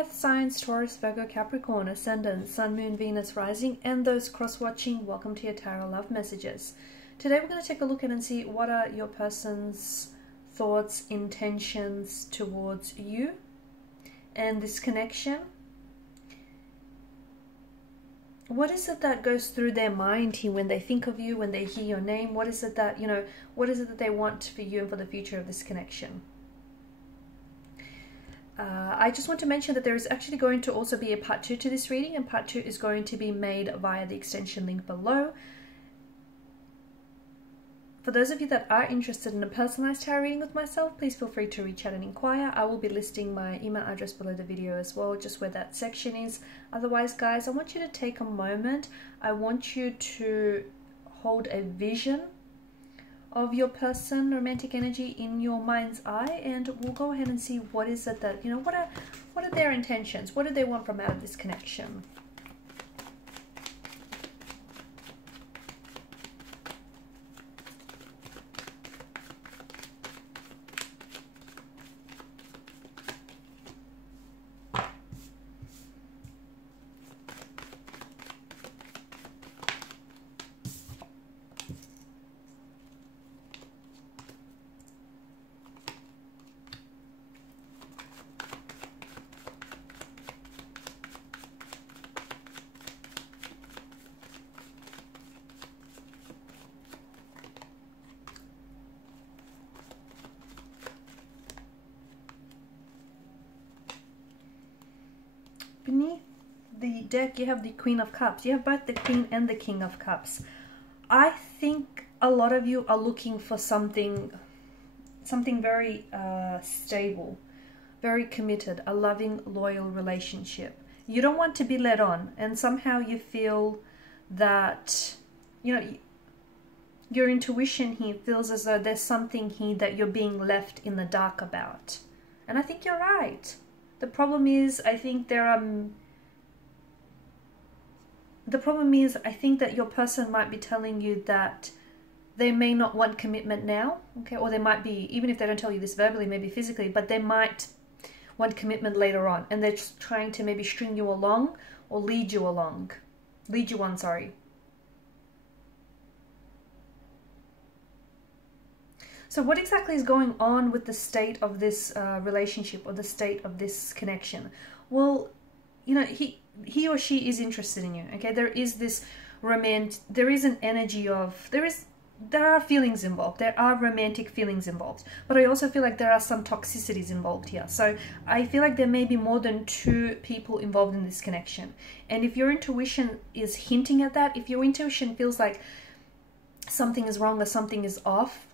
Earth signs Taurus, Virgo, Capricorn, Ascendant, Sun, Moon, Venus, Rising, and those cross-watching, welcome to your Tarot Love Messages. Today we're going to take a look at and see what are your person's thoughts, intentions towards you and this connection. What is it that goes through their mind here when they think of you, when they hear your name? What is it that, what is it that they want for you and for the future of this connection? I just want to mention that there is actually going to also be a part 2 to this reading, and part 2 is going to be made via the extension link below. For those of you that are interested in a personalized tarot reading with myself, please feel free to reach out and inquire. I will be listing my email address below the video as well, just where that section is. Otherwise, guys, I want you to take a moment. I want you to hold a vision of your person, romantic energy, in your mind's eye, and we'll go ahead and see what is it that, what are their intentions? What do they want from out of this connection? Beneath the deck, you have the Queen of Cups. You have both the Queen and the King of Cups. I think a lot of you are looking for something very stable, very committed, a loving, loyal relationship. You don't want to be led on, and somehow you feel that, your intuition here feels as though there's something here that you're being left in the dark about. And I think you're right. The problem is, I think that your person might be telling you that they may not want commitment now, okay? Or they might be, even if they don't tell you this verbally, maybe physically, but they might want commitment later on, and they're just trying to maybe string you along or lead you on, sorry. So what exactly is going on with the state of this relationship, or the state of this connection? Well, he or she is interested in you, okay? There is this there is an energy of, there are feelings involved. There are romantic feelings involved. But I also feel like there are some toxicities involved here. So I feel like there may be more than 2 people involved in this connection. And if your intuition is hinting at that, if your intuition feels like something is wrong or something is off,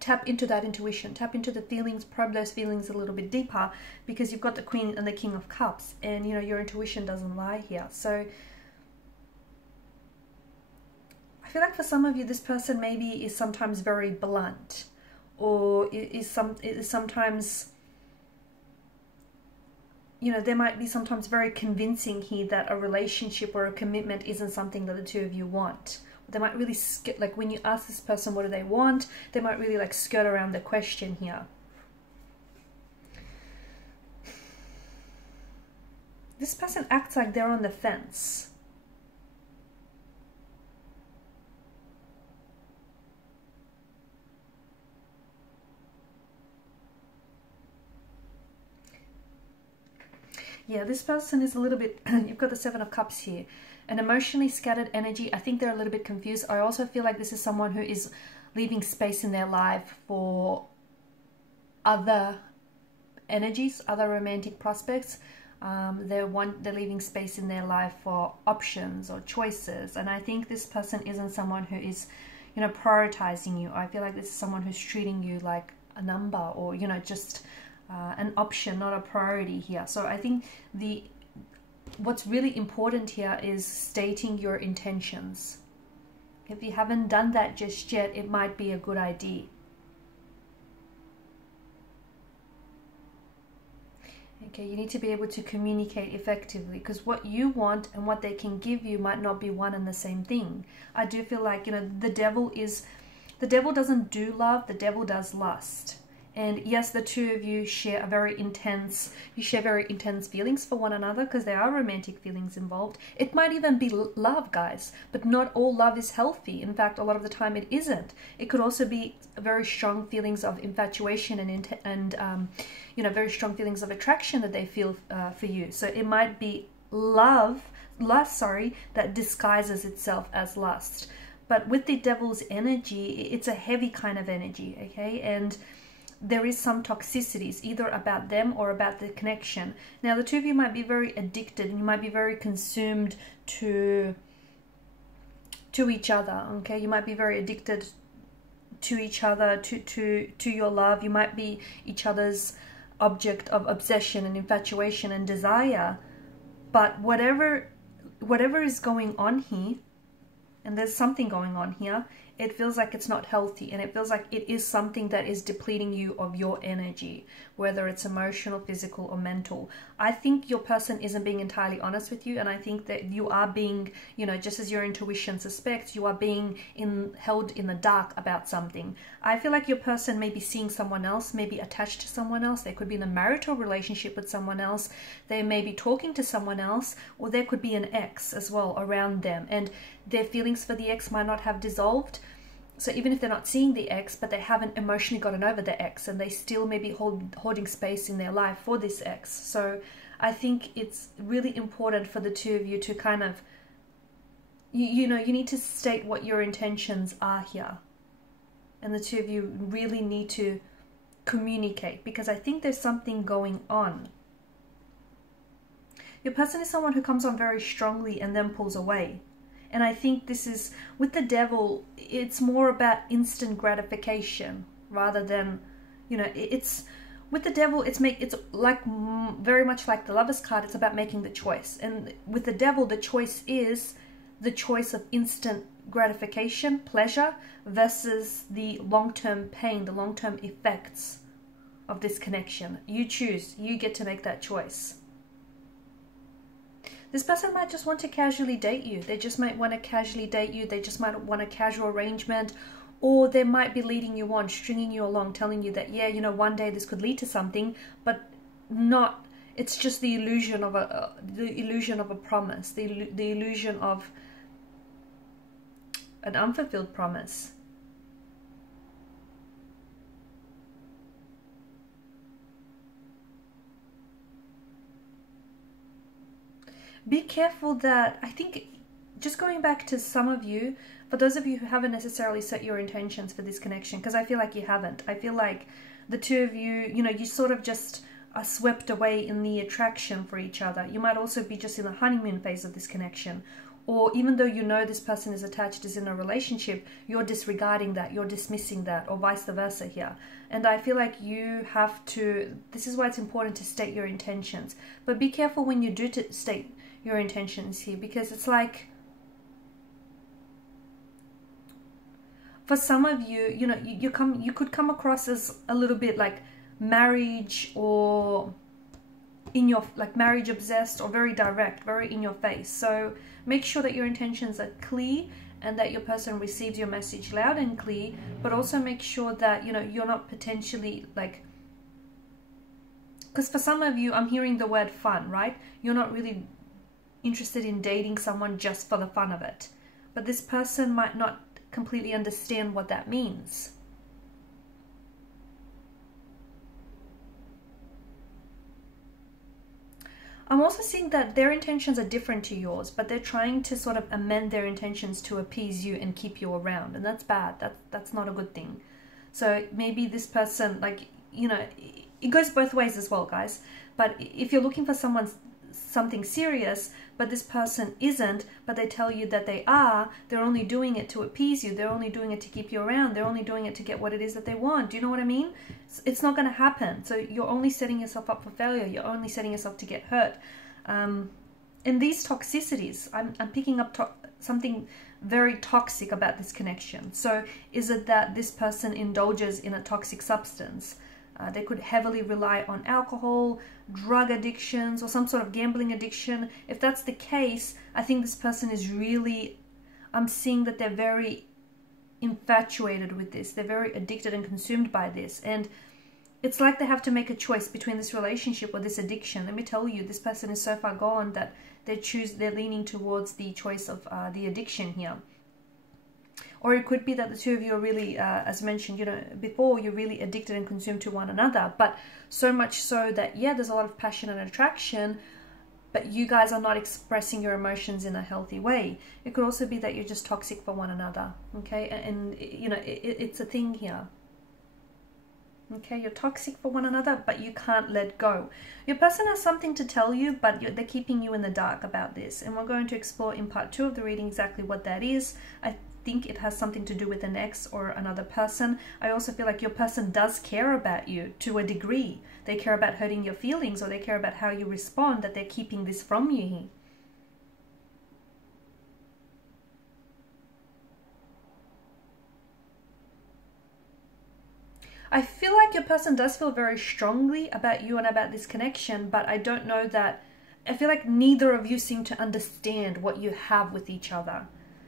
tap into that intuition, tap into the feelings, probe those feelings a little bit deeper, because you've got the Queen and the King of Cups, and your intuition doesn't lie here. So I feel like for some of you, this person maybe is sometimes very blunt, or is sometimes, there might be sometimes very convincing here that a relationship or a commitment isn't something that the 2 of you want. They might really, like when you ask this person what do they want, they might really like skirt around the question here. This person acts like they're on the fence. Yeah, this person is a little bit, you've got the 7 of Cups here. An emotionally scattered energy. I think they're a little bit confused. I also feel like this is someone who is leaving space in their life for other energies, other romantic prospects. They're leaving space in their life for options or choices. And I think this person isn't someone who is, prioritizing you. I feel like this is someone who's treating you like a number, or, just an option, not a priority here. So I think what's really important here is stating your intentions. If you haven't done that just yet, it might be a good idea. Okay, you need to be able to communicate effectively, because what you want and what they can give you might not be one and the same thing. I do feel like, the devil doesn't do love, the devil does lust. And yes, the two of you share very intense feelings for one another, because there are romantic feelings involved. It might even be love, guys, but not all love is healthy. In fact, a lot of the time it isn't. It could also be very strong feelings of infatuation and you know, very strong feelings of attraction that they feel for you. So it might be lust, that disguises itself as lust. But with the devil's energy, it's a heavy kind of energy, okay? And there is some toxicities, either about them or about the connection. Now, the two of you might be very addicted, and you might be very consumed to each other, okay? You might be very addicted to each other, to your love. You might be each other's object of obsession and infatuation and desire. But whatever is going on here, and there's something going on here, it feels like it's not healthy, and it feels like it is something that is depleting you of your energy, whether it's emotional, physical, or mental. I think your person isn't being entirely honest with you, and I think that you are being, you know, just as your intuition suspects, you are being held in the dark about something. I feel like your person may be seeing someone else, may be attached to someone else. They could be in a marital relationship with someone else. They may be talking to someone else, or there could be an ex as well around them, and their feelings for the ex might not have dissolved. So even if they're not seeing the ex, but they haven't emotionally gotten over the ex, and they still may be holding space in their life for this ex. So I think it's really important for the two of you to kind of, you know, you need to state what your intentions are here. And the two of you really need to communicate, because I think there's something going on. Your person is someone who comes on very strongly and then pulls away. And I think this is, with the devil, it's more about instant gratification rather than, you know, it's, with the devil, it's like very much like the Lover's card, it's about making the choice. And with the devil, the choice is the choice of instant gratification, pleasure, versus the long-term pain, the long-term effects of this connection. You choose, you get to make that choice. This person might just want to casually date you. They just might want to casually date you. They just might want a casual arrangement, or they might be leading you on, stringing you along, telling you that, yeah, you know, one day this could lead to something, but not. It's just the illusion of a promise, the illusion of an unfulfilled promise. Be careful that, I think, just going back to some of you, for those of you who haven't necessarily set your intentions for this connection, because I feel like you haven't. I feel like the two of you, you know, you sort of just are swept away in the attraction for each other. You might also be just in the honeymoon phase of this connection. Or even though you know this person is attached, is in a relationship, you're disregarding that, you're dismissing that, or vice versa here. And I feel like you have to, this is why it's important to state your intentions. But be careful when you do state your intentions here, because it's like, for some of you, you know, you could come across as a little bit like marriage, or in your, like, marriage obsessed, or very direct, very in your face. So make sure that your intentions are clear and that your person receives your message loud and clear, but also make sure that, you know, you're not potentially like, because for some of you, I'm hearing the word fun, right? You're not really interested in dating someone just for the fun of it. But this person might not completely understand what that means. I'm also seeing that their intentions are different to yours, but they're trying to sort of amend their intentions to appease you and keep you around. And that's bad. That's not a good thing. So maybe this person, like, you know, it goes both ways as well, guys. But if you're looking for something serious, but this person isn't, but they tell you that they are, they're only doing it to appease you, they're only doing it to keep you around, they're only doing it to get what it is that they want. Do you know what I mean? It's not going to happen. So you're only setting yourself up for failure. You're only setting yourself to get hurt. And these toxicities, I'm picking up something very toxic about this connection. So is it that this person indulges in a toxic substance? They could heavily rely on alcohol, drug addictions, or some sort of gambling addiction. If that's the case, I think this person is really, I'm seeing that they're very infatuated with this. They're very addicted and consumed by this. And it's like they have to make a choice between this relationship or this addiction. Let me tell you, this person is so far gone that they're leaning towards the choice of the addiction here. Or it could be that the two of you are really, as mentioned, you know, before, you're really addicted and consumed to one another. But so much so that, yeah, there's a lot of passion and attraction, but you guys are not expressing your emotions in a healthy way. It could also be that you're just toxic for one another, okay? And you know, it's a thing here. Okay, you're toxic for one another, but you can't let go. Your person has something to tell you, but they're keeping you in the dark about this. And we're going to explore in part 2 of the reading exactly what that is. I think it has something to do with an ex or another person. I also feel like your person does care about you to a degree. They care about hurting your feelings, or they care about how you respond, that they're keeping this from you. I feel like your person does feel very strongly about you and about this connection, but I don't know that, I feel like neither of you seem to understand what you have with each other.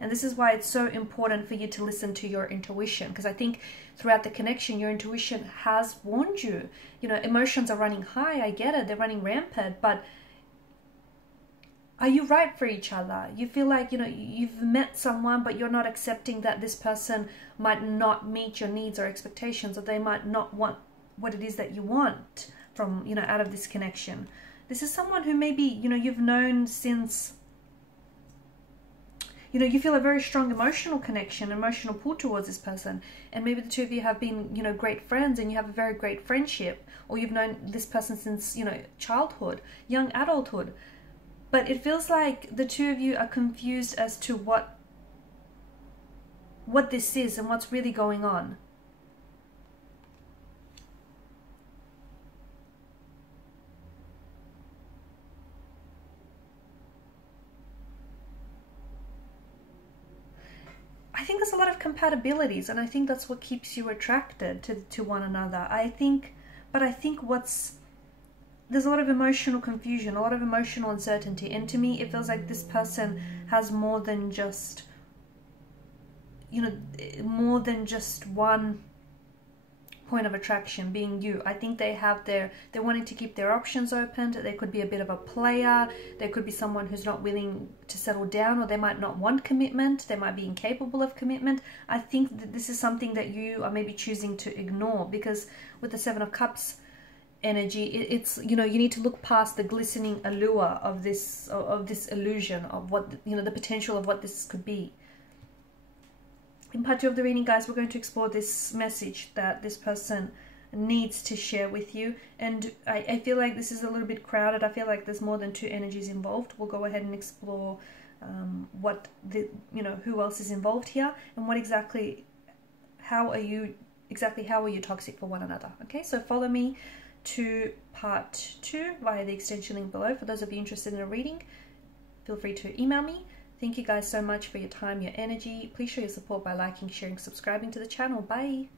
And this is why it's so important for you to listen to your intuition, because I think throughout the connection, your intuition has warned you. You know, emotions are running high, I get it, they're running rampant, but are you right for each other? You feel like, you know, you've met someone, but you're not accepting that this person might not meet your needs or expectations, or they might not want what it is that you want from, you know, out of this connection. This is someone who maybe, you know, you've known since, you know, you feel a very strong emotional connection, emotional pull towards this person. And maybe the two of you have been, you know, great friends, and you have a very great friendship. Or you've known this person since, you know, childhood, young adulthood. But it feels like the two of you are confused as to what this is and what's really going on. I think there's a lot of compatibilities, and I think that's what keeps you attracted to one another. But I think there's a lot of emotional confusion, a lot of emotional uncertainty. And to me, it feels like this person has more than just, you know, more than just one point of attraction, being you. I think they're wanting to keep their options open. They could be a bit of a player. There could be someone who's not willing to settle down, or they might not want commitment. They might be incapable of commitment. I think that this is something that you are maybe choosing to ignore, because with the Seven of Cups energy, it's, you know, you need to look past the glistening allure of this illusion of what, you know, the potential of what this could be. In part 2 of the reading, guys, we're going to explore this message that this person needs to share with you. And I feel like this is a little bit crowded. I feel like there's more than 2 energies involved. We'll go ahead and explore who else is involved here, and how are you toxic for one another. Okay, so follow me to part 2 via the extension link below. For those of you interested in a reading, feel free to email me. Thank you guys so much for your time, your energy. Please show your support by liking, sharing, subscribing to the channel. Bye.